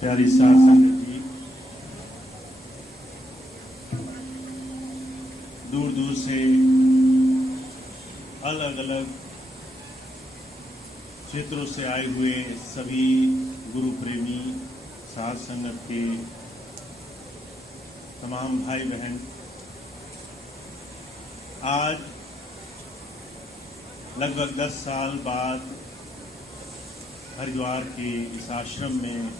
प्यारी साथ संगत जी, दूर दूर से अलग अलग क्षेत्रों से आए हुए सभी गुरु प्रेमी साथ संगत के तमाम भाई बहन आज लगभग 10 साल बाद हरिद्वार के इस आश्रम में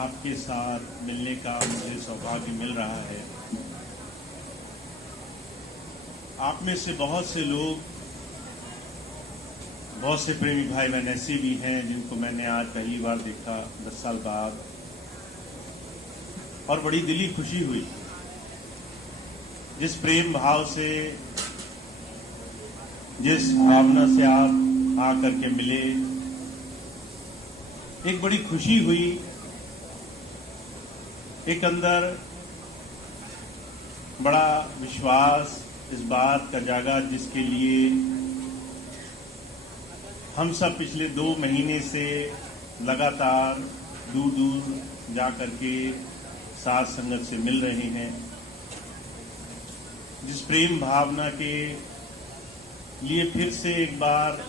आपके साथ मिलने का मुझे सौभाग्य मिल रहा है। आप में से बहुत से लोग, बहुत से प्रेमी भाई बहन ऐसे भी हैं जिनको मैंने आज पहली बार देखा 10 साल बाद, और बड़ी दिली खुशी हुई। जिस प्रेम भाव से, जिस भावना से आप आकर के मिले, एक बड़ी खुशी हुई। एक अंदर बड़ा विश्वास इस बात का जागा जिसके लिए हम सब पिछले 2 महीने से लगातार दूर दूर जाकर के साथ संगत से मिल रहे हैं। जिस प्रेम भावना के लिए फिर से एक बार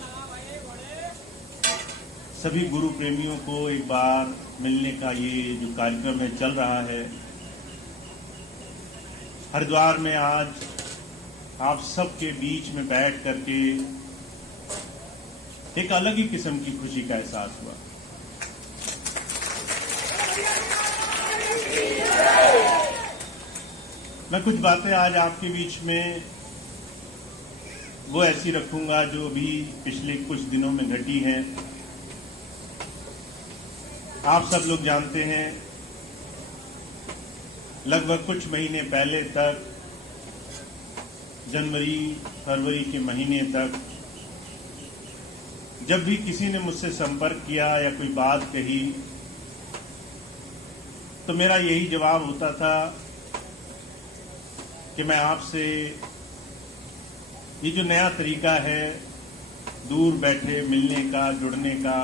सभी गुरु प्रेमियों को एक बार मिलने का ये जो कार्यक्रम है चल रहा है। हरिद्वार में आज आप सबके बीच में बैठ करके एक अलग ही किस्म की खुशी का एहसास हुआ। मैं कुछ बातें आज आपके बीच में वो ऐसी रखूंगा जो भी पिछले कुछ दिनों में घटी हैं। आप सब लोग जानते हैं, लगभग कुछ महीने पहले तक, जनवरी फरवरी के महीने तक, जब भी किसी ने मुझसे संपर्क किया या कोई बात कही तो मेरा यही जवाब होता था कि मैं आपसे ये जो नया तरीका है दूर बैठे मिलने का, जुड़ने का,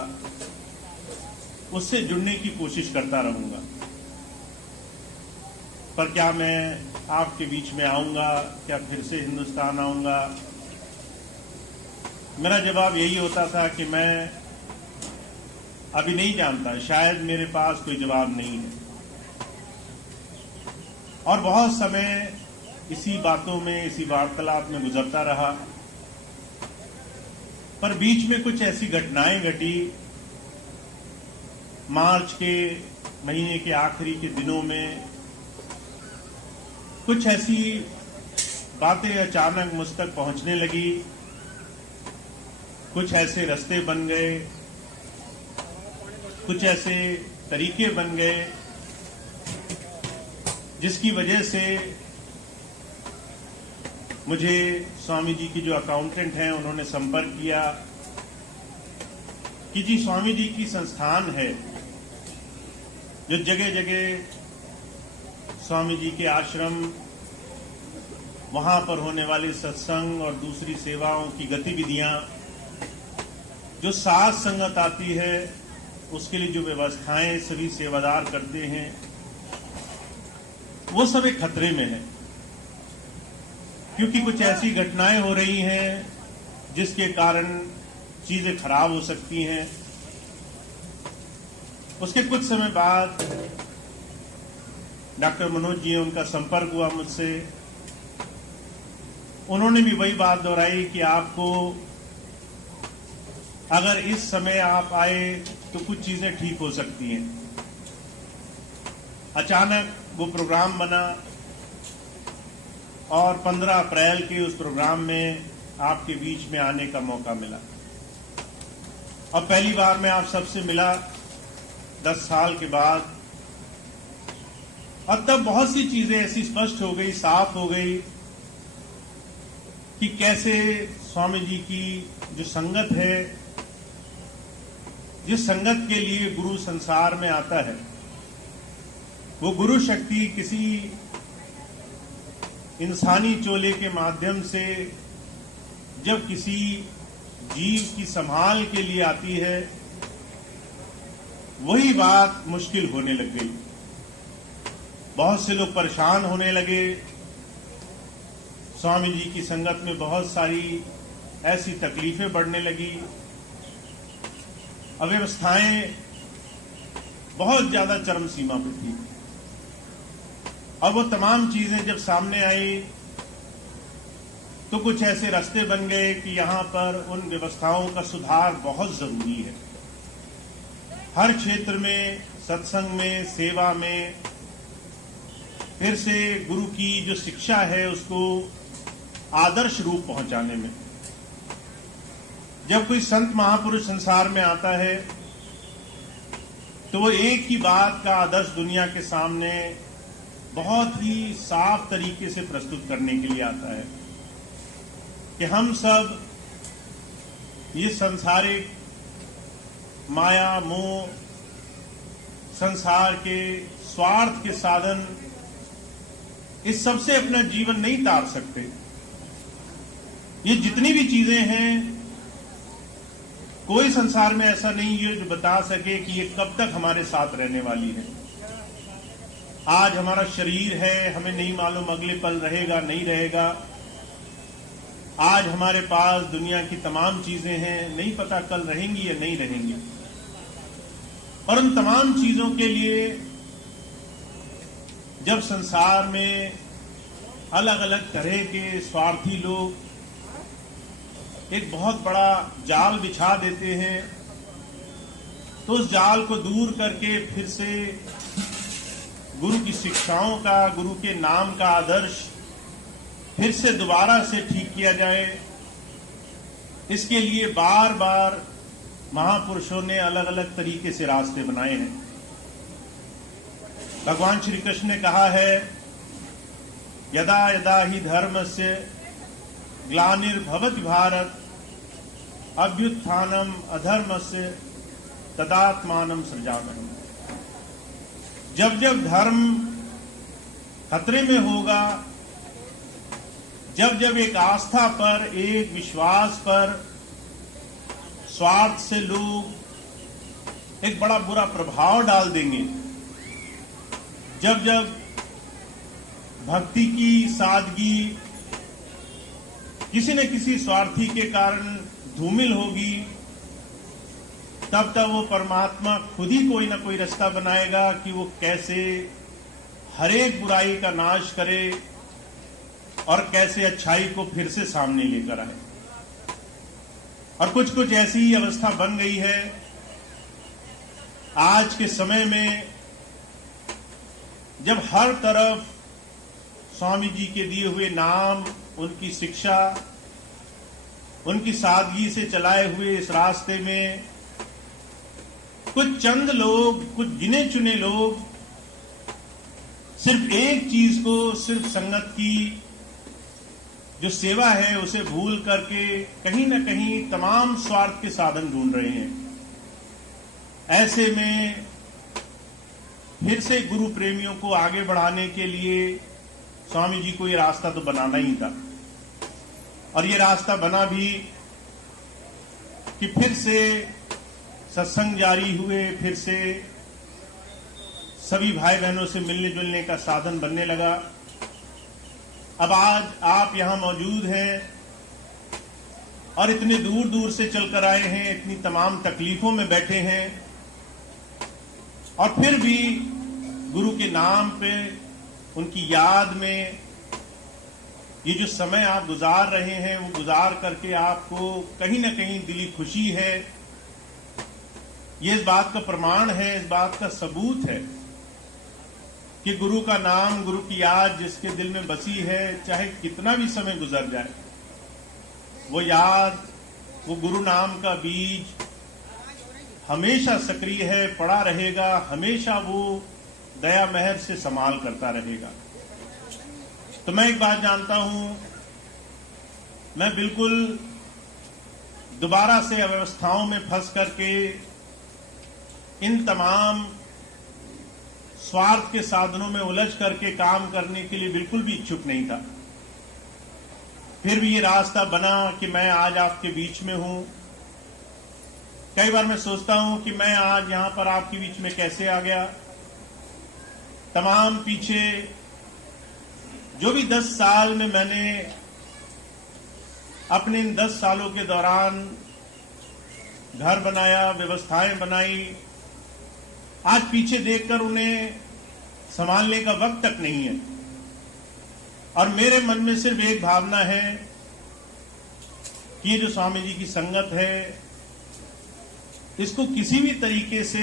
उससे जुड़ने की कोशिश करता रहूंगा। पर क्या मैं आपके बीच में आऊंगा, क्या फिर से हिंदुस्तान आऊंगा? मेरा जवाब यही होता था कि मैं अभी नहीं जानता, शायद मेरे पास कोई जवाब नहीं है। और बहुत समय इसी बातों में, इसी वार्तालाप में गुजरता रहा। पर बीच में कुछ ऐसी घटनाएं घटी। मार्च के महीने के आखिरी के दिनों में कुछ ऐसी बातें अचानक मुझ तक पहुंचने लगी। कुछ ऐसे रास्ते बन गए, कुछ ऐसे तरीके बन गए जिसकी वजह से मुझे स्वामी जी की जो अकाउंटेंट हैं उन्होंने संपर्क किया कि जी स्वामी जी की संस्थान है जो जगह जगह स्वामी जी के आश्रम, वहां पर होने वाले सत्संग और दूसरी सेवाओं की गतिविधियां, जो साथ संगत आती है उसके लिए जो व्यवस्थाएं सभी सेवादार करते हैं, वो सब एक खतरे में है। क्योंकि कुछ ऐसी घटनाएं हो रही हैं जिसके कारण चीजें खराब हो सकती हैं। उसके कुछ समय बाद डॉक्टर मनोज जी, उनका संपर्क हुआ मुझसे। उन्होंने भी वही बात दोहराई कि आपको अगर इस समय आप आए तो कुछ चीजें ठीक हो सकती हैं। अचानक वो प्रोग्राम बना और 15 अप्रैल के उस प्रोग्राम में आपके बीच में आने का मौका मिला। अब पहली बार मैं आप सबसे मिला 10 साल के बाद, और तब बहुत सी चीजें ऐसी स्पष्ट हो गई, साफ हो गई कि कैसे स्वामी जी की जो संगत है, जिस संगत के लिए गुरु संसार में आता है, वो गुरु शक्ति किसी इंसानी चोले के माध्यम से जब किसी जीव की संभाल के लिए आती है वही बात मुश्किल होने लग गई। बहुत से लोग परेशान होने लगे। स्वामी जी की संगत में बहुत सारी ऐसी तकलीफें बढ़ने लगी, अव्यवस्थाएं बहुत ज्यादा चरम सीमा पर थी। अब वो तमाम चीजें जब सामने आई तो कुछ ऐसे रास्ते बन गए कि यहां पर उन व्यवस्थाओं का सुधार बहुत जरूरी है। हर क्षेत्र में, सत्संग में, सेवा में फिर से गुरु की जो शिक्षा है उसको आदर्श रूप पहुंचाने में। जब कोई संत महापुरुष संसार में आता है तो वो एक ही बात का आदर्श दुनिया के सामने बहुत ही साफ तरीके से प्रस्तुत करने के लिए आता है कि हम सब ये सांसारिक माया मोह, संसार के स्वार्थ के साधन, इस सब से अपना जीवन नहीं तार सकते। ये जितनी भी चीजें हैं, कोई संसार में ऐसा नहीं है जो बता सके कि ये कब तक हमारे साथ रहने वाली है। आज हमारा शरीर है, हमें नहीं मालूम अगले पल रहेगा नहीं रहेगा। आज हमारे पास दुनिया की तमाम चीजें हैं, नहीं पता कल रहेंगी या नहीं रहेंगी। और उन तमाम चीजों के लिए जब संसार में अलग अलग तरह के स्वार्थी लोग एक बहुत बड़ा जाल बिछा देते हैं, तो उस जाल को दूर करके फिर से गुरु की शिक्षाओं का, गुरु के नाम का आदर्श फिर से दोबारा से ठीक किया जाए, इसके लिए बार बार महापुरुषों ने अलग अलग तरीके से रास्ते बनाए हैं। भगवान श्री कृष्ण ने कहा है, यदा यदा ही धर्मस्य ग्लानिर्भवति भारत अभ्युत्थानम अधर्मस्य तदात्मानं सृजाम्यहम्। जब जब धर्म खतरे में होगा, जब जब एक आस्था पर, एक विश्वास पर स्वार्थ से लोग एक बड़ा बुरा प्रभाव डाल देंगे, जब जब भक्ति की सादगी किसी न किसी स्वार्थी के कारण धूमिल होगी, तब तक वो परमात्मा खुद ही कोई ना कोई रास्ता बनाएगा कि वो कैसे हरेक बुराई का नाश करे और कैसे अच्छाई को फिर से सामने लेकर आए। और कुछ कुछ ऐसी ही अवस्था बन गई है आज के समय में, जब हर तरफ स्वामी जी के दिए हुए नाम, उनकी शिक्षा, उनकी सादगी से चलाए हुए इस रास्ते में कुछ चंद लोग, कुछ गिने चुने लोग सिर्फ एक चीज को, सिर्फ संगत की जो सेवा है उसे भूल करके कहीं न कहीं तमाम स्वार्थ के साधन ढूंढ रहे हैं। ऐसे में फिर से गुरु प्रेमियों को आगे बढ़ाने के लिए स्वामी जी को ये रास्ता तो बनाना ही था। और ये रास्ता बना भी कि फिर से सत्संग जारी हुए, फिर से सभी भाई बहनों से मिलने जुलने का साधन बनने लगा। अब आज आप यहां मौजूद हैं और इतने दूर दूर से चलकर आए हैं, इतनी तमाम तकलीफों में बैठे हैं, और फिर भी गुरु के नाम पे, उनकी याद में ये जो समय आप गुजार रहे हैं, वो गुजार करके आपको कहीं न कहीं दिली खुशी है। ये इस बात का प्रमाण है, इस बात का सबूत है कि गुरु का नाम, गुरु की याद जिसके दिल में बसी है, चाहे कितना भी समय गुजर जाए, वो याद, वो गुरु नाम का बीज हमेशा सक्रिय है, पड़ा रहेगा, हमेशा वो दया मेहर से संभाल करता रहेगा। तो मैं एक बात जानता हूं, मैं बिल्कुल दोबारा से अव्यवस्थाओं में फंस करके इन तमाम स्वार्थ के साधनों में उलझ करके काम करने के लिए बिल्कुल भी इच्छुक नहीं था। फिर भी ये रास्ता बना कि मैं आज आपके बीच में हूं। कई बार मैं सोचता हूं कि मैं आज यहां पर आपके बीच में कैसे आ गया। तमाम पीछे जो भी 10 साल में मैंने अपने इन 10 सालों के दौरान घर बनाया, व्यवस्थाएं बनाई, आज पीछे देखकर उन्हें संभालने का वक्त तक नहीं है। और मेरे मन में सिर्फ एक भावना है कि ये जो स्वामी जी की संगत है, इसको किसी भी तरीके से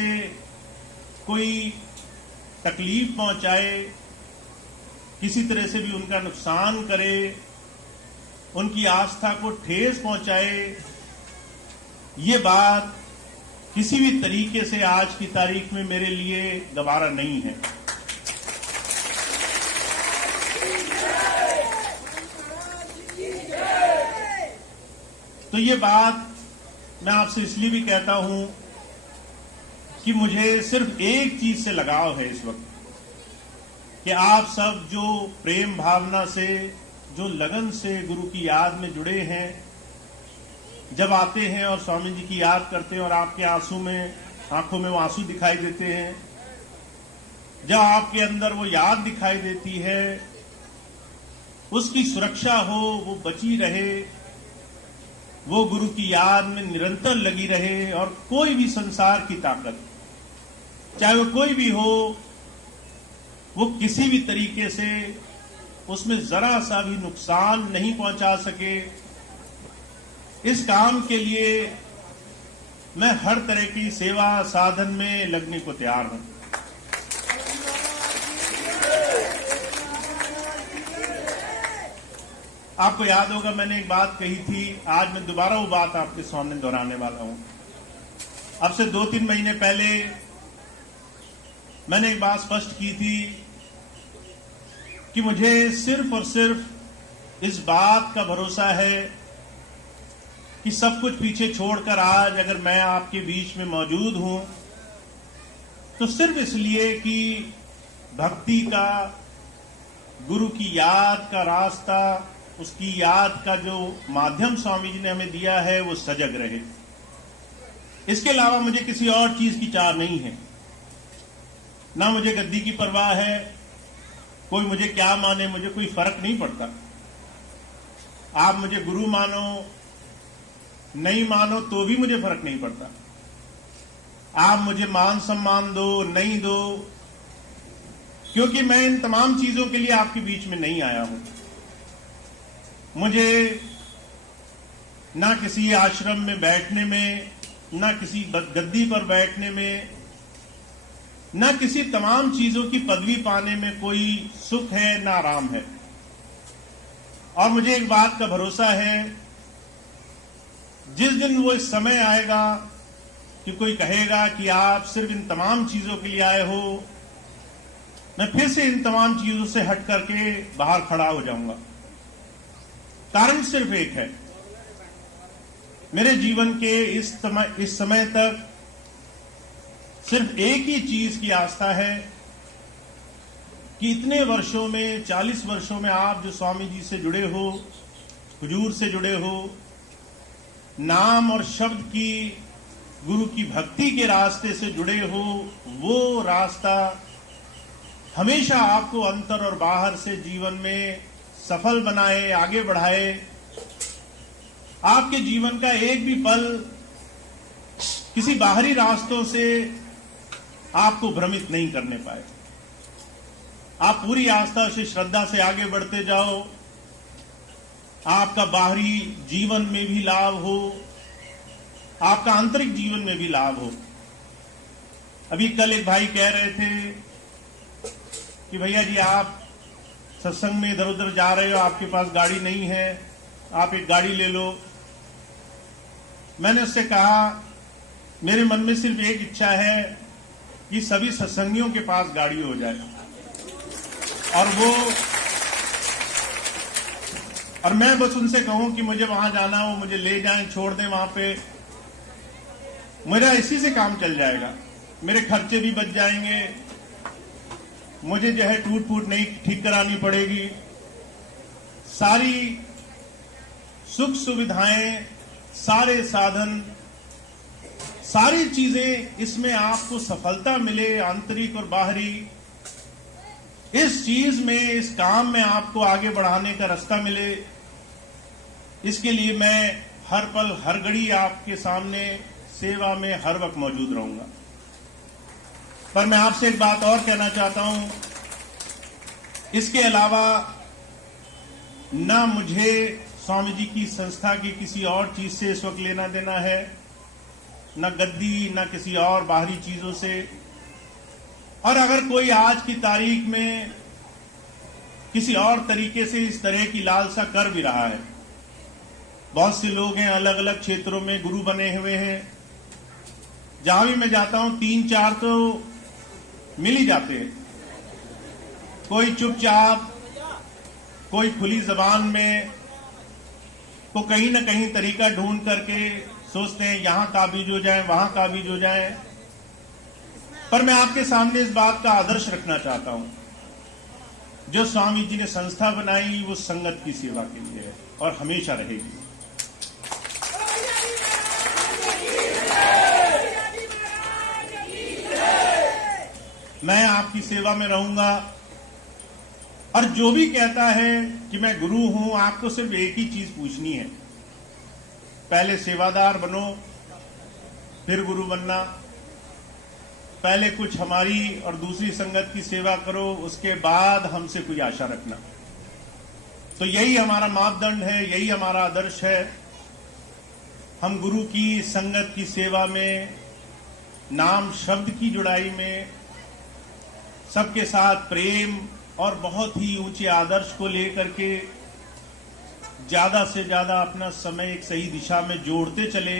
कोई तकलीफ पहुंचाए, किसी तरह से भी उनका नुकसान करे, उनकी आस्था को ठेस पहुंचाए, ये बात किसी भी तरीके से आज की तारीख में मेरे लिए दोबारा नहीं है। तो ये बात मैं आपसे इसलिए भी कहता हूं कि मुझे सिर्फ एक चीज से लगाव है इस वक्त, कि आप सब जो प्रेम भावना से, जो लगन से गुरु की याद में जुड़े हैं, जब आते हैं और स्वामी जी की याद करते हैं और आपके आंखों में वो आंसू दिखाई देते हैं, जब आपके अंदर वो याद दिखाई देती है, उसकी सुरक्षा हो, वो बची रहे, वो गुरु की याद में निरंतर लगी रहे, और कोई भी संसार की ताकत, चाहे वो कोई भी हो, वो किसी भी तरीके से उसमें जरा सा भी नुकसान नहीं पहुंचा सके। इस काम के लिए मैं हर तरह की सेवा साधन में लगने को तैयार हूं। आपको याद होगा मैंने एक बात कही थी, आज मैं दोबारा वो बात आपके सामने दोहराने वाला हूं। अब से 2-3 महीने पहले मैंने एक बात स्पष्ट की थी कि मुझे सिर्फ और सिर्फ इस बात का भरोसा है कि सब कुछ पीछे छोड़कर आज अगर मैं आपके बीच में मौजूद हूं तो सिर्फ इसलिए कि भक्ति का, गुरु की याद का रास्ता, उसकी याद का जो माध्यम स्वामी जी ने हमें दिया है वो सजग रहे। इसके अलावा मुझे किसी और चीज की चाह नहीं है। ना मुझे गद्दी की परवाह है, कोई मुझे क्या माने, मुझे कोई फर्क नहीं पड़ता। आप मुझे गुरु मानो, नहीं मानो तो भी मुझे फर्क नहीं पड़ता। आप मुझे मान सम्मान दो, नहीं दो, क्योंकि मैं इन तमाम चीजों के लिए आपके बीच में नहीं आया हूं। मुझे ना किसी आश्रम में बैठने में, ना किसी गद्दी पर बैठने में, ना किसी तमाम चीजों की पदवी पाने में कोई सुख है, ना आराम है। और मुझे एक बात का भरोसा है, जिस दिन वो इस समय आएगा कि कोई कहेगा कि आप सिर्फ इन तमाम चीजों के लिए आए हो, मैं फिर से इन तमाम चीजों से हट करके बाहर खड़ा हो जाऊंगा। कारण सिर्फ एक है, मेरे जीवन के इस समय तक सिर्फ एक ही चीज की आस्था है कि इतने वर्षों में, 40 वर्षों में आप जो स्वामी जी से जुड़े हो, हुजूर से जुड़े हो, नाम और शब्द की, गुरु की भक्ति के रास्ते से जुड़े हो, वो रास्ता हमेशा आपको अंतर और बाहर से जीवन में सफल बनाए, आगे बढ़ाए। आपके जीवन का एक भी पल किसी बाहरी रास्तों से आपको भ्रमित नहीं करने पाए। आप पूरी आस्था से, श्रद्धा से आगे बढ़ते जाओ, आपका बाहरी जीवन में भी लाभ हो, आपका आंतरिक जीवन में भी लाभ हो। अभी कल एक भाई कह रहे थे कि भैया जी आप सत्संग में इधर उधर जा रहे हो, आपके पास गाड़ी नहीं है, आप एक गाड़ी ले लो। मैंने उससे कहा मेरे मन में सिर्फ एक इच्छा है कि सभी सत्संगियों के पास गाड़ी हो जाए, और मैं बस उनसे कहूं कि मुझे वहां जाना हो, मुझे ले जाएं, छोड़ दें वहां पे, मेरा इसी से काम चल जाएगा। मेरे खर्चे भी बच जाएंगे, मुझे जो है टूट फूट नहीं ठीक करानी पड़ेगी। सारी सुख सुविधाएं, सारे साधन, सारी चीजें इसमें आपको सफलता मिले, आंतरिक और बाहरी, इस चीज में, इस काम में आपको आगे बढ़ाने का रास्ता मिले, इसके लिए मैं हर पल हर घड़ी आपके सामने सेवा में हर वक्त मौजूद रहूंगा। पर मैं आपसे एक बात और कहना चाहता हूं, इसके अलावा ना मुझे स्वामी जी की संस्था की किसी और चीज से इस वक्त लेना देना है, न गद्दी, न किसी और बाहरी चीजों से। और अगर कोई आज की तारीख में किसी और तरीके से इस तरह की लालसा कर भी रहा है, बहुत से लोग हैं अलग अलग क्षेत्रों में गुरु बने हुए हैं, जहां भी मैं जाता हूं 3-4 तो मिल ही जाते हैं। कोई चुपचाप, कोई खुली जबान में, तो कहीं ना कहीं तरीका ढूंढ करके सोचते हैं यहां काबिज हो जाए, वहां काबिज हो जाए। पर मैं आपके सामने इस बात का आदर्श रखना चाहता हूं, जो स्वामी जी ने संस्था बनाई वो संगत की सेवा के लिए है और हमेशा रहेगी। मैं आपकी सेवा में रहूंगा, और जो भी कहता है कि मैं गुरु हूं, आपको सिर्फ एक ही चीज पूछनी है, पहले सेवादार बनो फिर गुरु बनना। पहले कुछ हमारी और दूसरी संगत की सेवा करो, उसके बाद हमसे कोई आशा रखना। तो यही हमारा मापदंड है, यही हमारा आदर्श है। हम गुरु की संगत की सेवा में, नाम शब्द की जुड़ाई में, सबके साथ प्रेम और बहुत ही ऊंचे आदर्श को लेकर के ज्यादा से ज्यादा अपना समय एक सही दिशा में जोड़ते चले,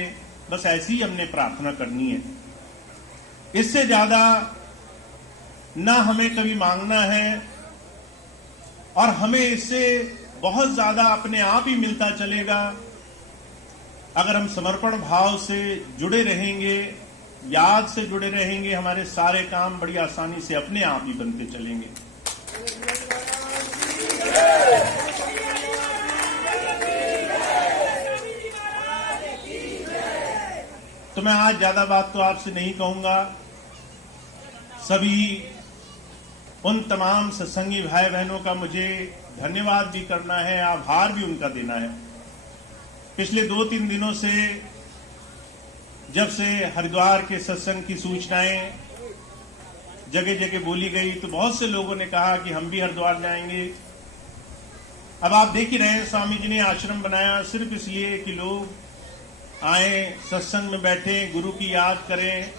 बस ऐसी ही हमने प्रार्थना करनी है। इससे ज्यादा ना हमें कभी मांगना है, और हमें इससे बहुत ज्यादा अपने आप ही मिलता चलेगा अगर हम समर्पण भाव से जुड़े रहेंगे, याद से जुड़े रहेंगे। हमारे सारे काम बड़ी आसानी से अपने आप ही बनते चलेंगे। तो मैं आज ज्यादा बात तो आपसे नहीं कहूंगा। सभी उन तमाम सत्संगी भाई बहनों का मुझे धन्यवाद भी करना है, आभार भी उनका देना है। पिछले 2-3 दिनों से, जब से हरिद्वार के सत्संग की सूचनाएं जगह जगह बोली गई, तो बहुत से लोगों ने कहा कि हम भी हरिद्वार जाएंगे। अब आप देख ही रहे हैं, स्वामी जी ने आश्रम बनाया सिर्फ इसलिए कि लोग आए, सत्संग में बैठे, गुरु की याद करें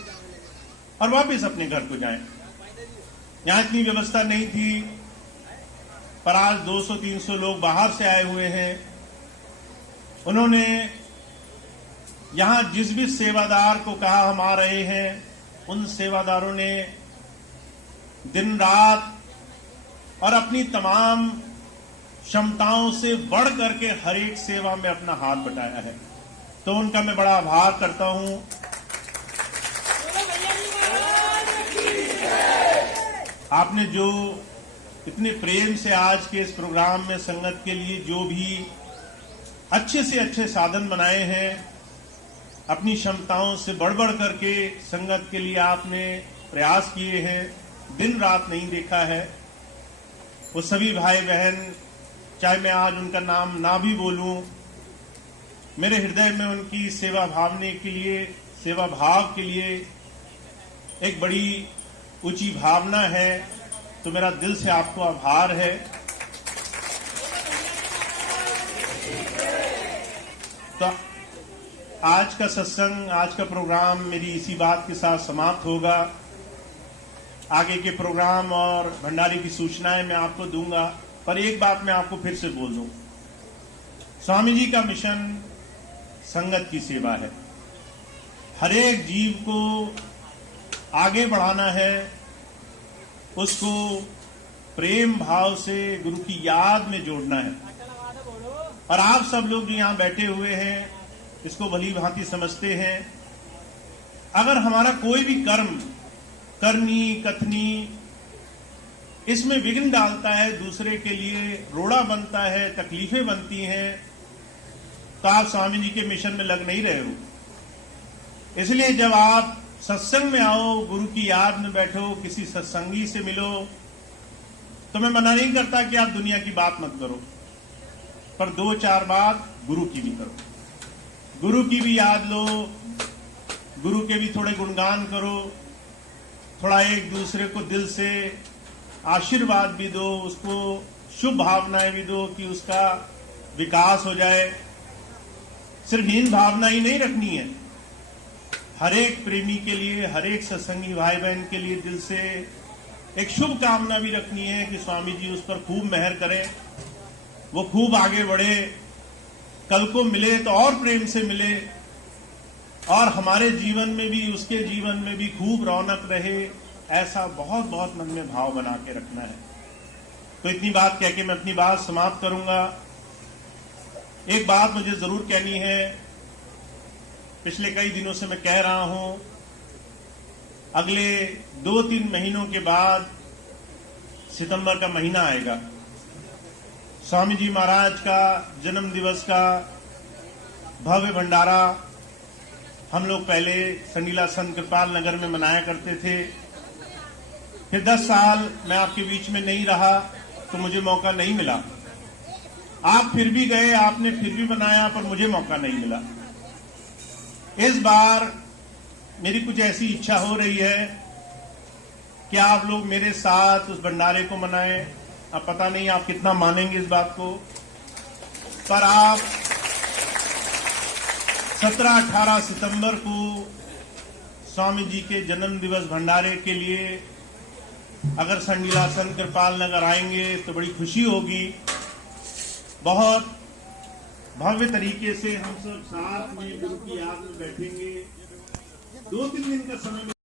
और वापस अपने घर को जाएं। यहां इतनी व्यवस्था नहीं थी, पर आज 200-300 लोग बाहर से आए हुए हैं। उन्होंने यहां जिस भी सेवादार को कहा हम आ रहे हैं, उन सेवादारों ने दिन रात और अपनी तमाम क्षमताओं से बढ़ करके हर एक सेवा में अपना हाथ बटाया है। तो उनका मैं बड़ा आभार करता हूं। आपने जो इतने प्रेम से आज के इस प्रोग्राम में संगत के लिए जो भी अच्छे से अच्छे साधन बनाए हैं, अपनी क्षमताओं से बढ़ करके संगत के लिए आपने प्रयास किए हैं, दिन रात नहीं देखा है, वो सभी भाई बहन, चाहे मैं आज उनका नाम ना भी बोलूं, मेरे हृदय में उनकी सेवा भावने के लिए, सेवा भाव के लिए एक बड़ी ऊंची भावना है। तो मेरा दिल से आपको आभार है। तो आज का सत्संग, आज का प्रोग्राम मेरी इसी बात के साथ समाप्त होगा। आगे के प्रोग्राम और भंडारे की सूचनाएं मैं आपको दूंगा, पर एक बात मैं आपको फिर से बोल दूं, स्वामी जी का मिशन संगत की सेवा है। हर एक जीव को आगे बढ़ाना है, उसको प्रेम भाव से गुरु की याद में जोड़ना है। और आप सब लोग जो यहां बैठे हुए हैं, इसको भली भांति समझते हैं। अगर हमारा कोई भी कर्म, करनी कथनी, इसमें विघ्न डालता है, दूसरे के लिए रोड़ा बनता है, तकलीफें बनती हैं, तो आप स्वामी जी के मिशन में लग नहीं रहे हो। इसलिए जब आप सत्संग में आओ, गुरु की याद में बैठो, किसी सत्संगी से मिलो, तो मैं मना नहीं करता कि आप दुनिया की बात मत करो, पर 2-4 बात गुरु की भी करो, गुरु की भी याद लो, गुरु के भी थोड़े गुणगान करो, थोड़ा एक दूसरे को दिल से आशीर्वाद भी दो, उसको शुभ भावनाएं भी दो कि उसका विकास हो जाए। सिर्फ हीन भावना ही नहीं रखनी है, हर एक प्रेमी के लिए, हर एक सत्संगी भाई बहन के लिए दिल से एक शुभ कामना भी रखनी है कि स्वामी जी उस पर खूब मेहर करें, वो खूब आगे बढ़े, कल को मिले तो और प्रेम से मिले, और हमारे जीवन में भी, उसके जीवन में भी खूब रौनक रहे। ऐसा बहुत बहुत मन में भाव बना के रखना है। तो इतनी बात कह के मैं अपनी बात समाप्त करूंगा। एक बात मुझे जरूर कहनी है, पिछले कई दिनों से मैं कह रहा हूं, अगले 2-3 महीनों के बाद सितंबर का महीना आएगा, स्वामी जी महाराज का जन्म दिवस का भव्य भंडारा हम लोग पहले संडीला संत कृपाल नगर में मनाया करते थे। फिर 10 साल मैं आपके बीच में नहीं रहा तो मुझे मौका नहीं मिला। आप फिर भी गए, आपने फिर भी बनाया, पर मुझे मौका नहीं मिला। इस बार मेरी कुछ ऐसी इच्छा हो रही है कि आप लोग मेरे साथ उस भंडारे को मनाएं। अब पता नहीं आप कितना मानेंगे इस बात को, पर आप 17-18 सितंबर को स्वामी जी के जन्म दिवस भंडारे के लिए अगर संडीला संत कृपाल नगर आएंगे तो बड़ी खुशी होगी। बहुत भव्य तरीके से हम सब साथ में गुरु की याद में बैठेंगे। 2-3 दिन का समय